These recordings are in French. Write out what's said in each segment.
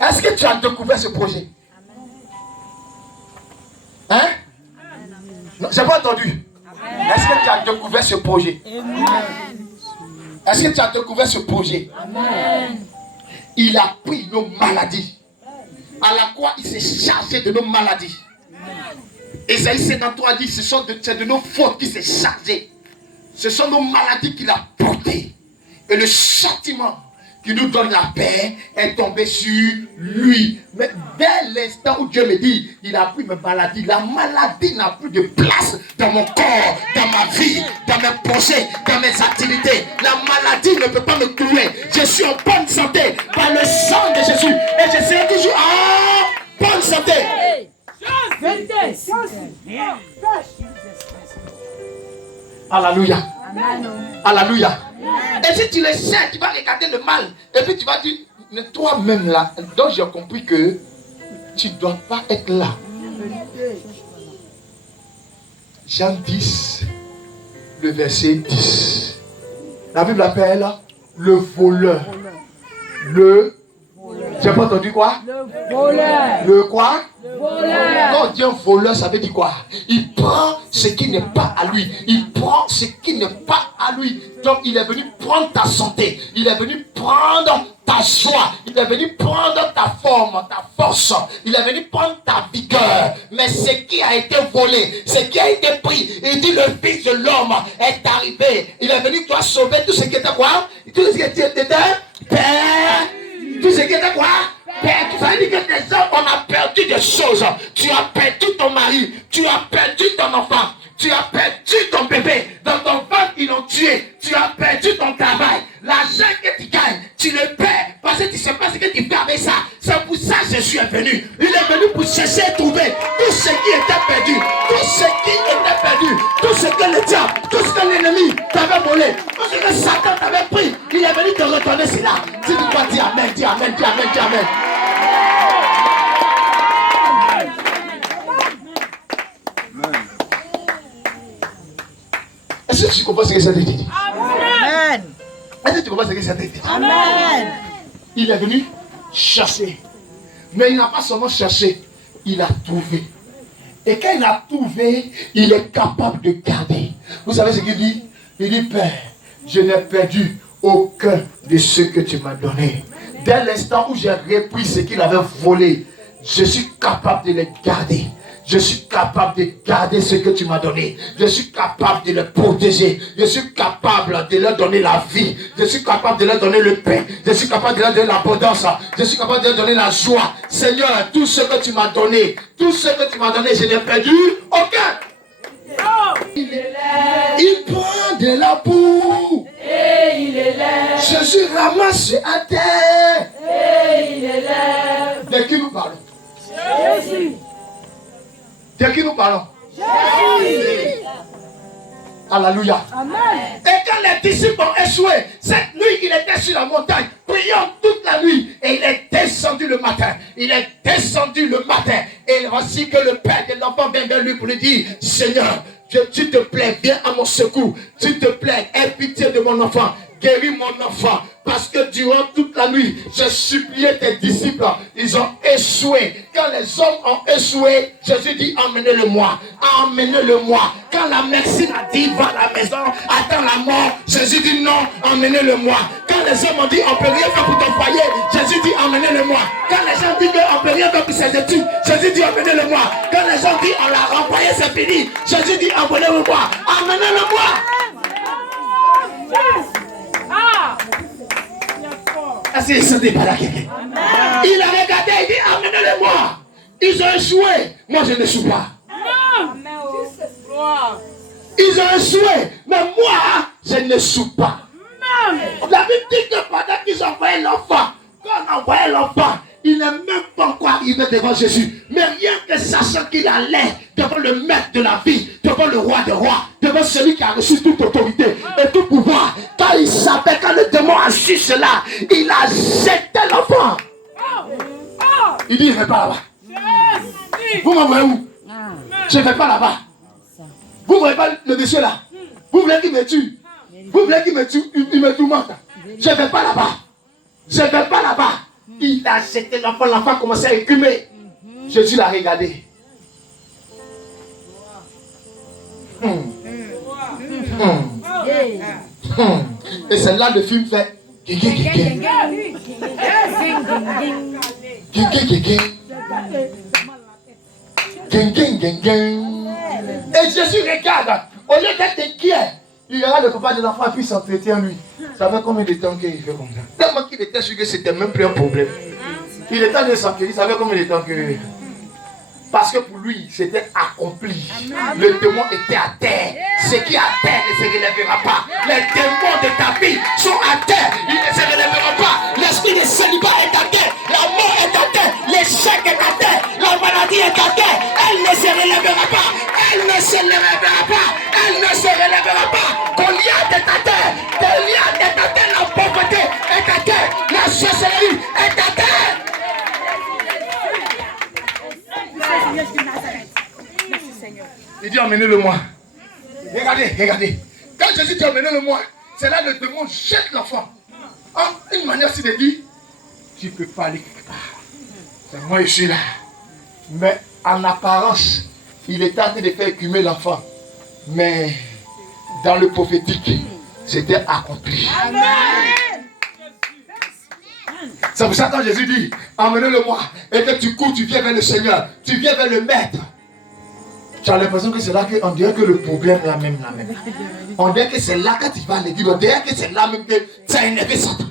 Est-ce que tu as découvert ce projet? Hein? Non, j'ai pas entendu. Est-ce que tu as découvert ce projet? Est-ce que tu as découvert ce projet? Il a pris nos maladies. À la croix, il s'est chargé de nos maladies. Ésaïe 53 dit, c'est de nos fautes qu'il s'est chargé. Ce sont nos maladies qu'il a portées. Et le châtiment qui nous donne la paix est tombé sur lui. Mais dès l'instant où Dieu me dit, il a pris mes maladies, la maladie n'a plus de place dans mon corps, dans ma vie, dans mes projets, dans mes activités. La maladie ne peut pas me clouer. Je suis en bonne santé par le sang de Jésus. Et je serai toujours en bonne santé. Alléluia. Alléluia. Et si tu le sais, tu vas regarder le mal. Et puis tu vas dire, mais toi-même là, donc j'ai compris que tu ne dois pas être là. Jean 10, le verset 10. La Bible appelle le voleur. J'ai pas entendu quoi? Le voleur. Le quoi? Le voleur. Quand on dit un voleur, ça veut dire quoi? Il prend ce qui n'est pas à lui. Il prend ce qui n'est pas à lui. Donc il est venu prendre ta santé. Il est venu prendre ta joie. Il est venu prendre ta forme, ta force. Il est venu prendre ta vigueur. Mais ce qui a été volé, ce qui a été pris, il dit le Fils de l'homme est arrivé. Il est venu toi sauver tout ce qui était quoi? Tout ce qui était Père. Tout ce qui était quoi? Père. Ça veut dire que des hommes, on a perdu des choses. Tu as perdu ton mari. Tu as perdu ton enfant. Tu as perdu ton bébé. Dans ton ventre, ils l'ont tué. Tu as perdu ton travail. L'argent que tu gagnes, tu le perds. Parce que tu ne sais pas ce que tu fais avec ça. C'est pour ça que Jésus est venu. Il est venu pour chercher et trouver tout ce qui était perdu. Tout ce qui était perdu. Tout ce que le diable, tout ce que l'ennemi t'avait volé. Tout ce que Satan t'avait pris. Il est venu te retourner cela. Si tu dois dire Amen, dis Amen, dis Amen, dis Amen. Est-ce que tu comprends ce que ça te dit? Amen. Est-ce que tu comprends ce que ça te dit? Amen. Il est venu chercher. Mais il n'a pas seulement cherché, il a trouvé. Et quand il a trouvé, il est capable de garder. Vous savez ce qu'il dit? Il dit, Père, je n'ai perdu aucun de ce que tu m'as donné. Dès l'instant où j'ai repris ce qu'il avait volé, je suis capable de les garder. Je suis capable de garder ce que tu m'as donné. Je suis capable de les protéger. Je suis capable de leur donner la vie. Je suis capable de leur donner le pain. Je suis capable de leur donner l'abondance. Je suis capable de leur donner la joie. Seigneur, tout ce que tu m'as donné, tout ce que tu m'as donné, je n'ai perdu aucun. Il prend de la boue. Et il élève. Jésus ramasse à terre. Et il élève. De qui nous parlons? Jésus. De qui nous parlons? Jésus. Alléluia. Amen. Et quand les disciples ont échoué, cette nuit, il était sur la montagne, priant toute la nuit. Et il est descendu le matin. Il est descendu le matin. Et voici que le père de l'enfant vient vers lui pour lui dire, Seigneur, tu te plais, viens à mon secours. Tu te plais, aie pitié de mon enfant. Guéris mon enfant. Parce que durant toute la nuit, j'ai supplié tes disciples. Ils ont échoué. Quand les hommes ont échoué, Jésus dit, emmenez-le-moi. Emmenez-le-moi. Quand la médecine a dit, va à la maison, attends la mort, Jésus dit, non, emmenez-le-moi. Quand les hommes ont dit, on ne peut rien faire pour ton foyer, Jésus dit, emmenez-le-moi. Quand les gens disent qu'on ne peut rien faire pour ses études, Jésus dit, emmenez-le-moi. Quand les gens disent, on l'a renvoyé, c'est fini, Jésus dit, emmenez-le-moi. Emmenez-le-moi. Est-ce que ça n'est pas là quelqu'un? Il a regardé, il dit, amenez-le-moi. Ils ont échoué. Moi, je ne suis pas. Ils ont échoué. Mais moi, je ne suis pas. La Bible dit que pendant qu'ils envoyaient l'enfant, quand on envoyait l'enfant, il n'est même pas encore arrivé devant Jésus. Mais rien que sachant qu'il allait devant le maître de la vie, devant le roi des rois, devant celui qui a reçu toute autorité et tout pouvoir, quand il savait, quand le démon a su cela, il a jeté l'enfant. Il dit, il ne va pas là-bas. Vous m'envoyez où? Je ne vais pas là-bas. Vous ne voyez pas le monsieur là? Vous voulez qu'il me tue? Vous voulez qu'il me tue? Il me tourmente. Je ne vais pas là-bas. Je ne vais pas là-bas. Il a jeté l'enfant, l'enfant a commencé à écumer. Jésus l'a regardé. Et c'est là le film fait. Et Jésus regarde. Au lieu d'être inquiet, il regarde le papa de l'enfant et puis s'entretient lui. Ça fait combien de temps qu'il fait comme ça? Tellement qu'il était sûr que c'était même plus un problème. Il était allé s'enquérir, il savait combien de temps que... Parce que pour lui, c'était accompli. Le démon était à terre. Ce qui est à terre ne se relèvera pas. Les démons de ta vie sont à terre. Ils ne se relèveront pas. L'esprit de célibat est à terre. La mort est à terre. L'échec est à terre. La maladie est à terre. Elle ne se relèvera pas. Elle ne se relèvera pas. Elle ne se relèvera pas. Goliath est à terre. Goliath est à terre. La pauvreté est à terre. La sorcellerie est à terre. Il dit emmenez-le-moi. Regardez, regardez. Quand Jésus dit emmenez-le-moi, c'est là le démon jette l'enfant. En une manière si de dire, tu ne peux pas aller quelque part. C'est moi je suis là. Mais en apparence, il était en train de faire écumer l'enfant. Mais dans le prophétique, c'était accompli. Amen. C'est pour ça que quand Jésus dit, emmenez-le-moi, et que tu cours, tu viens vers le Seigneur, tu viens vers le Maître. Tu as l'impression que c'est là qu'on dirait que le problème est la même. On dirait que c'est là que tu vas à l'église, on dirait que c'est là même que tu as énervé Satan.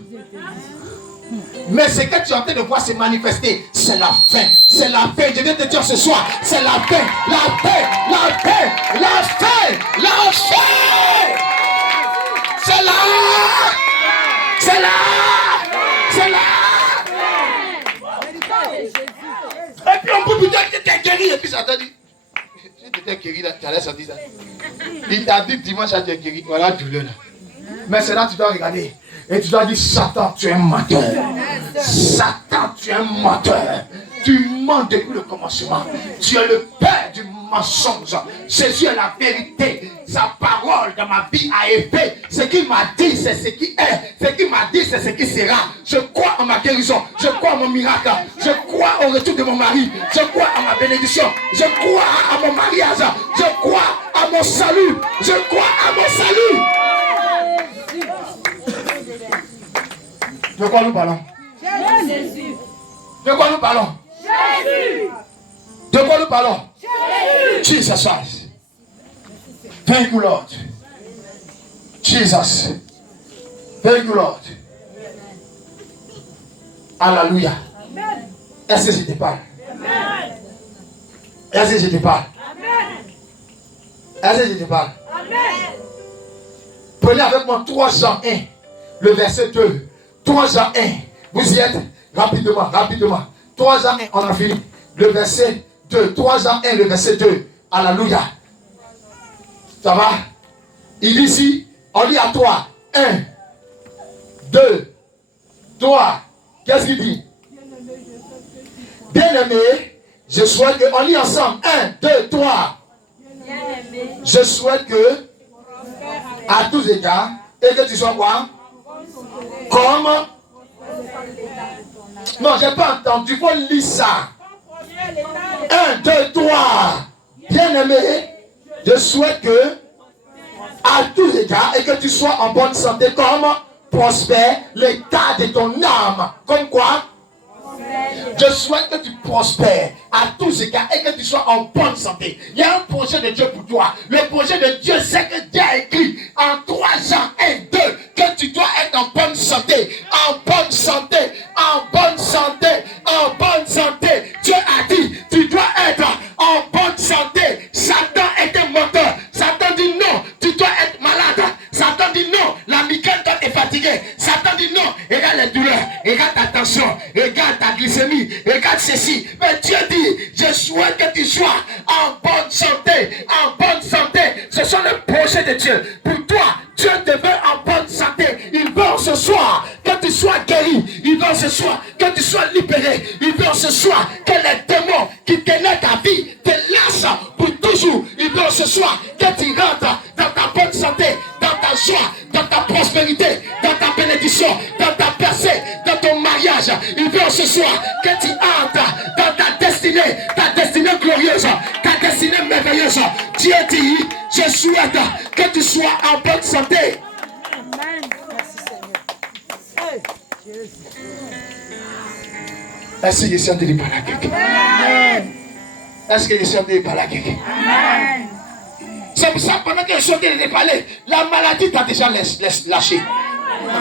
Mais ce que tu es en train de voir se manifester, c'est la fin. C'est la fin. Je viens de te dire ce soir, c'est la fin. La fin, la fin, la fin, la fin. C'est là. C'est là. C'est là. Et puis on peut vous dire que tu es guéri. Et puis ça t'a dit, si tu étais guéri, tu allais sortir ça. Il t'a dit dimanche à tu es guéri. Voilà douleur là. Mais c'est là que tu dois regarder. Et tu dois dire, Satan, tu es un menteur. Satan, tu es un menteur. Tu mens depuis le commencement. Tu es le père du mensonge. Jésus est la vérité. Sa parole dans ma vie a effet. Ce qu'il m'a dit, c'est ce qui est. Ce qu'il m'a dit, c'est ce qui sera. Je crois en ma guérison. Je crois en mon miracle. Je crois au retour de mon mari. Je crois à ma bénédiction. Je crois à mon mariage. Je crois à mon salut. Je crois à mon salut. De quoi nous parlons? Jésus. De quoi nous parlons? Jésus. De quoi nous parlons? Jésus. Jesus Christ. Thank you, Lord. Jesus. Thank you, Lord. Alléluia. Est-ce que je te parle? Est-ce que je te parle? Est-ce que je te parle? Prenez avec moi 3 Jean 1, le verset 2. 3 Jean 1, vous y êtes? Rapidement, rapidement. 3 Jean 1, on a fini. Le verset 2. 3 Jean 1, le verset 2. Alléluia. Ça va? Il dit ici, on lit à 3. 1, 2, 3. Qu'est-ce qu'il dit? Bien-aimé, je souhaite que, on lit ensemble. 1, 2, 3. Je souhaite que, à tous égards, et que tu sois quoi? Comme? Non, j'ai pas entendu. Il faut lire ça. 1, 2, 3. Bien-aimé, je souhaite que, à tous égards, et que tu sois en bonne santé, comme prospère l'état de ton âme. Comme quoi? Je souhaite que tu prospères à tous égards et que tu sois en bonne santé. Il y a un projet de Dieu pour toi. Le projet de Dieu, c'est que Dieu a écrit en 3 Jean 1, 2 que tu dois être en bonne santé. En bonne santé. En bonne santé. En bonne santé. Dieu a dit, tu dois être en bonne santé. Satan est un menteur. Satan dit non, tu dois être malade. Satan dit non, la migraine doit être fatiguée. Satan dit non, regarde les douleurs, regarde ta tension, regarde ta glycémie, regarde ceci. Mais Dieu dit, je souhaite que tu sois en bonne santé. En bonne santé. Ce sont les projets de Dieu. Pour toi, Dieu te veut en bonne santé. Il veut ce soir que tu sois guéri. Il veut ce soir que tu sois libéré. Il veut ce soir que les démons qui tenaient ta vie te lâchent pour toujours. Il veut ce soir que tu rentres dans ta bonne santé, dans ta joie, dans ta prospérité, dans ta bénédiction, dans ta percée, dans ton mariage. Il veut prions ce soir que tu entres dans ta destinée glorieuse, ta destinée merveilleuse. Dieu dit, je souhaite que tu sois en bonne santé. Amen. Merci Seigneur. Hey, Jésus. Est-ce que je suis en train de parler à quelqu'un? Amen. Est-ce que je suis en train de parler à quelqu'un? Amen. C'est pour ça que pendant que je suis en train de parler, la maladie t'a déjà lâché.